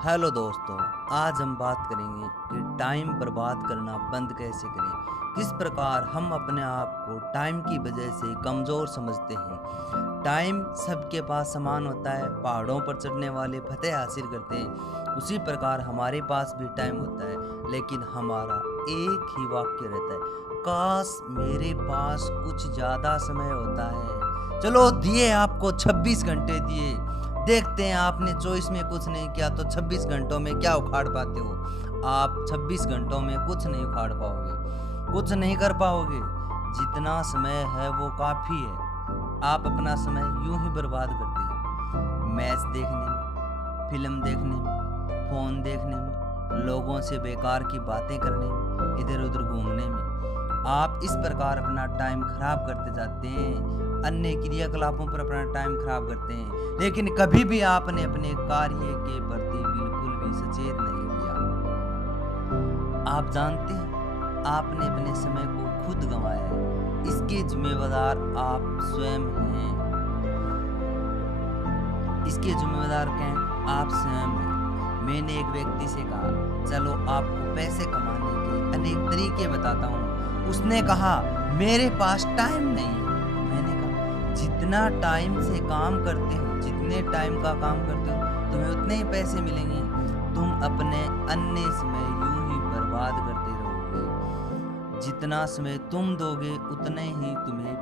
Hello दोस्तों, आज हम बात करेंगे कि टाइम बर्बाद करना बंद कैसे करें। किस प्रकार हम अपने आप को टाइम की वजह से कमज़ोर समझते हैं। टाइम सबके पास समान होता है। पहाड़ों पर चढ़ने वाले फतेह हासिल करते हैं, उसी प्रकार हमारे पास भी टाइम होता है, लेकिन हमारा एक ही वाक्य रहता है, काश मेरे पास कुछ ज़्यादा समय होता है। चलो दिए आपको 26 घंटे दिए, देखते हैं आपने 24 में कुछ नहीं किया तो 26 घंटों में क्या उखाड़ पाते हो। आप 26 घंटों में कुछ नहीं उखाड़ पाओगे, कुछ नहीं कर पाओगे। जितना समय है वो काफ़ी है। आप अपना समय यूं ही बर्बाद करते हैं, मैच देखने में, फिल्म देखने में, फ़ोन देखने में, लोगों से बेकार की बातें करने में, इधर उधर घूमने में। आप इस प्रकार अपना टाइम खराब करते जाते हैं, अन्य क्रियाकलापों पर अपना टाइम खराब करते हैं, लेकिन कभी भी आपने अपने कार्य के प्रति बिल्कुल भी सचेत नहीं किया। आप जानते हैं आपने अपने समय को खुद गंवाया है, इसके जिम्मेदार आप स्वयं हैं। इसके जिम्मेदार क्या हैं? आप स्वयं हैं। मैंने एक व्यक्ति से कहा, चलो आपको पैसे कमाने के अनेक तरीके बताता हूँ। उसने कहा, मेरे पास टाइम नहीं है। मैंने कहा, जितना टाइम से काम करते हो, जितने टाइम का काम करते हो, तुम्हें उतने ही पैसे मिलेंगे। तुम अपने अन्य समय यूं ही बर्बाद करते रहोगे। जितना समय तुम दोगे उतने ही तुम्हें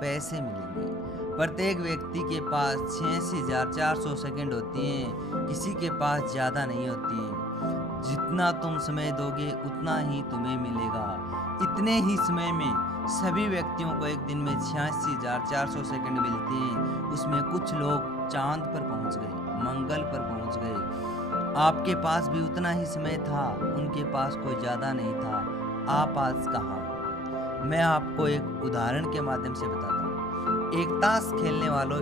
पैसे मिलेंगे। प्रत्येक व्यक्ति के पास 86,400 सेकंड होती हैं, किसी के पास ज़्यादा नहीं होती हैं। जितना तुम समय दोगे उतना ही तुम्हें मिलेगा। इतने ही समय में सभी व्यक्तियों को एक दिन में 86,400 सेकंड मिलते हैं। उसमें कुछ लोग चांद पर पहुंच गए, मंगल पर पहुंच गए। आपके पास भी उतना ही समय था, उनके पास कोई ज़्यादा नहीं था। आप आज कहाँ? मैं आपको एक उदाहरण के माध्यम से बताता हूँ। एक ताश खेलने वालों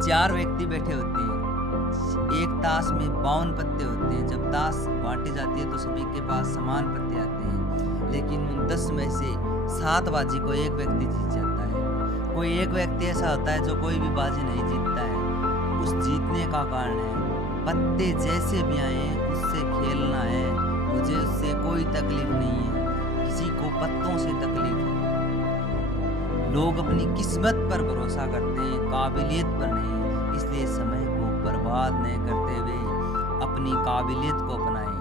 4 व्यक्ति बैठे होते हैं। एक ताश में 52 पत्ते होते हैं। जब ताश बांटी जाती है तो सभी के पास समान पत्ते आते हैं, लेकिन उन 10 में से 7 बाजी को एक व्यक्ति जीत जाता है। कोई एक व्यक्ति ऐसा होता है जो कोई भी बाजी नहीं जीतता है। उस जीतने का कारण है, पत्ते जैसे भी आए उससे खेलना है। मुझे उससे कोई तकलीफ नहीं है, किसी को पत्तों से तकलीफ है। लोग अपनी किस्मत पर भरोसा करते हैं, काबिलियत पर नहीं। इसलिए समय को बर्बाद नहीं करते हुए अपनी काबिलियत को अपनाएं।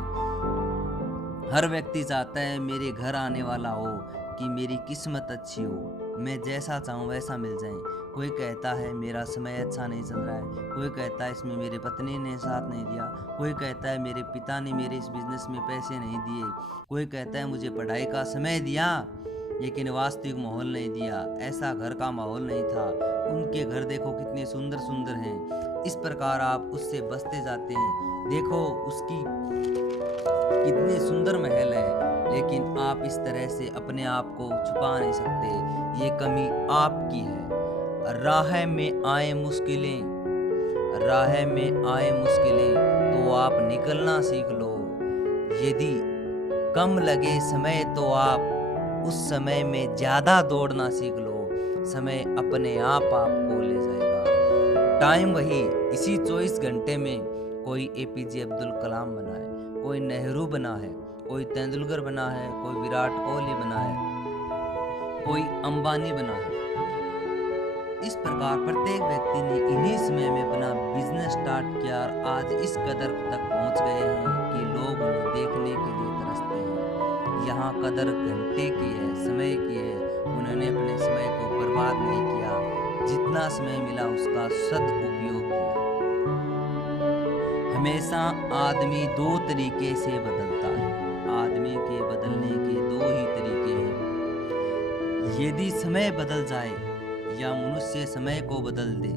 हर व्यक्ति चाहता है मेरे घर आने वाला हो, कि मेरी किस्मत अच्छी हो, मैं जैसा चाहूँ वैसा मिल जाए। कोई कहता है मेरा समय अच्छा नहीं चल रहा है, कोई कहता है इसमें मेरे पत्नी ने साथ नहीं दिया, कोई कहता है मेरे पिता ने मेरे इस बिजनेस में पैसे नहीं दिए, कोई कहता है मुझे पढ़ाई का समय दिया लेकिन वास्तविक माहौल नहीं दिया, ऐसा घर का माहौल नहीं था, उनके घर देखो कितने सुंदर सुंदर हैं। इस प्रकार आप उससे बचते जाते हैं। देखो उसकी कितने सुंदर महल है, लेकिन आप इस तरह से अपने आप को छुपा नहीं सकते। ये कमी आपकी है। राह में आए मुश्किलें, राह में आए मुश्किलें तो आप निकलना सीख लो। यदि कम लगे समय तो आप उस समय में ज़्यादा दौड़ना सीख लो। समय अपने आप आपको ले जाएगा। टाइम वही, इसी 24 घंटे में कोई एपीजे अब्दुल कलाम बना है, कोई नेहरू बना है, कोई तेंदुलकर बना है, कोई विराट कोहली बना है, कोई अंबानी बना है। इस प्रकार प्रत्येक व्यक्ति ने इन्हीं समय में अपना बिजनेस स्टार्ट किया और आज इस कदर तक पहुंच गए हैं कि लोग उन्हें देखने के लिए तरसते हैं। यहाँ कदर घंटे की है, समय की है। उन्होंने अपने समय को बर्बाद नहीं किया, जितना समय मिला उसका सदुपयोग किया। हमेशा आदमी 2 तरीके से बदलता है। आदमी के बदलने के 2 ही तरीके हैं। यदि समय बदल जाए या मनुष्य समय को बदल दे,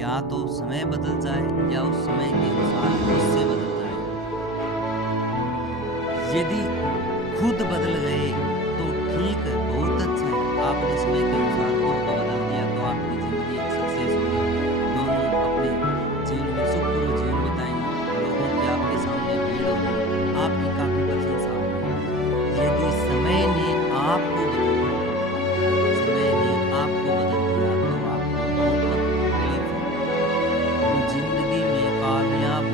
या तो समय बदल जाए या उस समय के अनुसार मनुष्य बदल जाए। यदि खुद बदल गए तो ठीक है, बहुत अच्छा है। आपने समय के अनुसार खुद को बदल दिया तो आपकी जिंदगी एक सक्सेस होगी। दोनों अपने जीवन में सुखपूर्वक जीवन बिताएंगे, लोगों की आपके सामने भीड़ होगी, आपकी काफी प्रशंसा होगी। यदि समय ने आपको बदल दिया, समय ने आपको बदल दिया तो आपको बहुत तकलीफ होगी। तो जिंदगी में कामयाब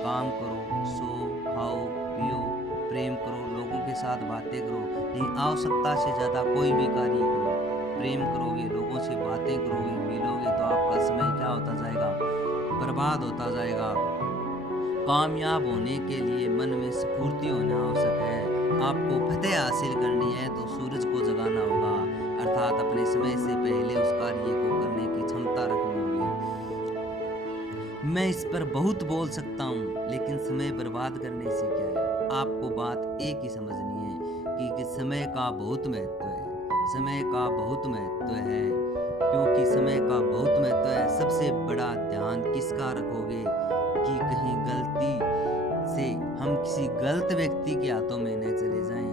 काम करो, सो, खाओ, पियो, प्रेम करो, लोगों के साथ बातें करो, लेकिन आवश्यकता से ज़्यादा कोई भी कार्य करो। प्रेम करोगे, लोगों से बातें करोगे, मिलोगे तो आपका समय क्या होता जाएगा, बर्बाद होता जाएगा। कामयाब होने के लिए मन में स्फूर्ति होना आवश्यक है। आपको फतेह हासिल करनी है तो सूरज को जगाना होगा, अर्थात अपने समय से पहले उस कार्य को करने की क्षमता रखनी होगी। मैं इस पर बहुत बोल सकता हूँ, लेकिन समय बर्बाद करने से क्या है। आपको बात एक ही समझनी है कि समय का बहुत महत्व है। समय का बहुत महत्व है, क्योंकि समय का बहुत महत्व है। सबसे बड़ा ध्यान किसका रखोगे कि कहीं गलती से हम किसी गलत व्यक्ति के हाथों में न चले जाएं,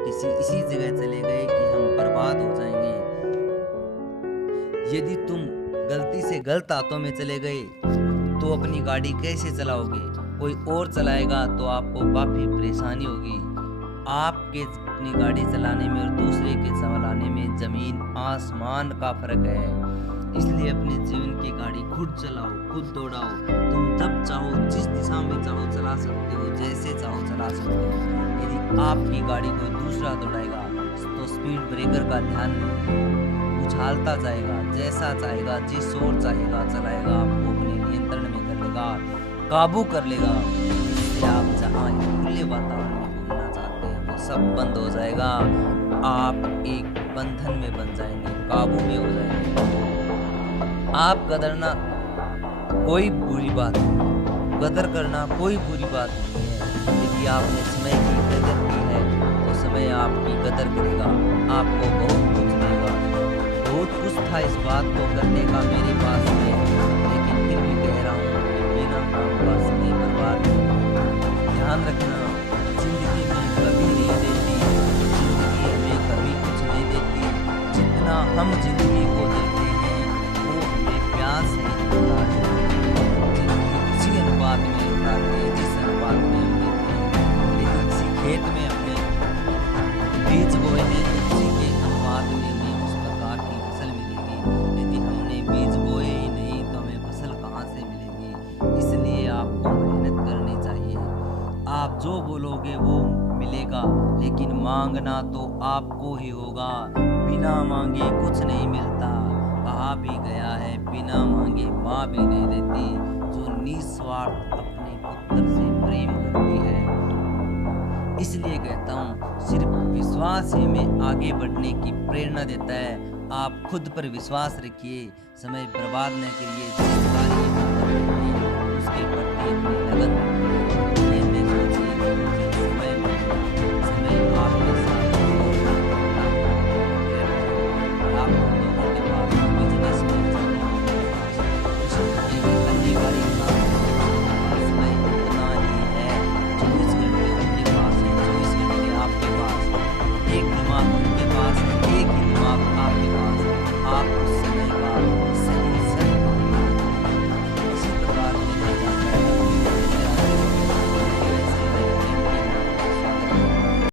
किसी इसी जगह चले गए कि हम बर्बाद हो जाएंगे। यदि तुम गलती से गलत हाथों में चले गए तो अपनी गाड़ी कैसे चलाओगे? कोई और चलाएगा तो आपको काफ़ी परेशानी होगी। आपके अपनी गाड़ी चलाने में और दूसरे के चलाने में ज़मीन आसमान का फ़र्क है। इसलिए अपने जीवन की गाड़ी खुद चलाओ, खुद दौड़ाओ। तुम जब चाहो, जिस दिशा में चाहो चला सकते हो, जैसे चाहो चला सकते हो। यदि आपकी गाड़ी कोई दूसरा दौड़ाएगा तो स्पीड ब्रेकर का ध्यान उछालता जाएगा, जैसा चाहेगा, जिस ओर चाहेगा चलाएगा, आपको अपने नियंत्रण में कर लेगा, काबू कर लेगा। इससे आप जहाँ खुले वातावरण में घूमना चाहते हैं वो सब बंद हो जाएगा। आप एक बंधन में बन जाएंगे, काबू में हो जाएंगे। आप कदरना कोई बुरी बात नहीं, कदर करना कोई बुरी बात नहीं है। यदि आपने समय की कदर की है तो समय आपकी कदर करेगा, आपको बहुत कुछ देगा। बहुत कुछ था इस बात को करने का मेरे पास में, लेकिन फिर भी कह रहा हूँ कि बिना काम का समय बर्बाद नहीं। ध्यान रखना, जिंदगी में कभी नहीं देती, जिंदगी हमें कभी कुछ नहीं देती। जितना हम जिंदगी को देते हैं वो हमें प्यार से होता है। जिंदगी उसी अनुपात में लौटाते हैं जिस अनुपात में हम देते हैं। यदि किसी खेत में हमने बीज बोए हैं तो उसी के अनुपात में हमें उस प्रकार की फसल मिलेगी। यदि हमने बीज बोए ही नहीं तो हमें फसल कहाँ से मिलेगी? इसलिए आपको मेहनत करनी चाहिए। आप जो बोलोगे वो मिलेगा, लेकिन मांगना तो आपको ही होगा। बिना मांगे कुछ नहीं मिलता। कहा भी गया है, बिना मांगे माँ भी नहीं देती। जो निस्वार्थ अपने पुत्र से प्रेम करती है। इसलिए कहता हूँ, सिर्फ विश्वास ही में आगे बढ़ने की प्रेरणा देता है। आप खुद पर विश्वास रखिए, समय बर्बाद न करिए।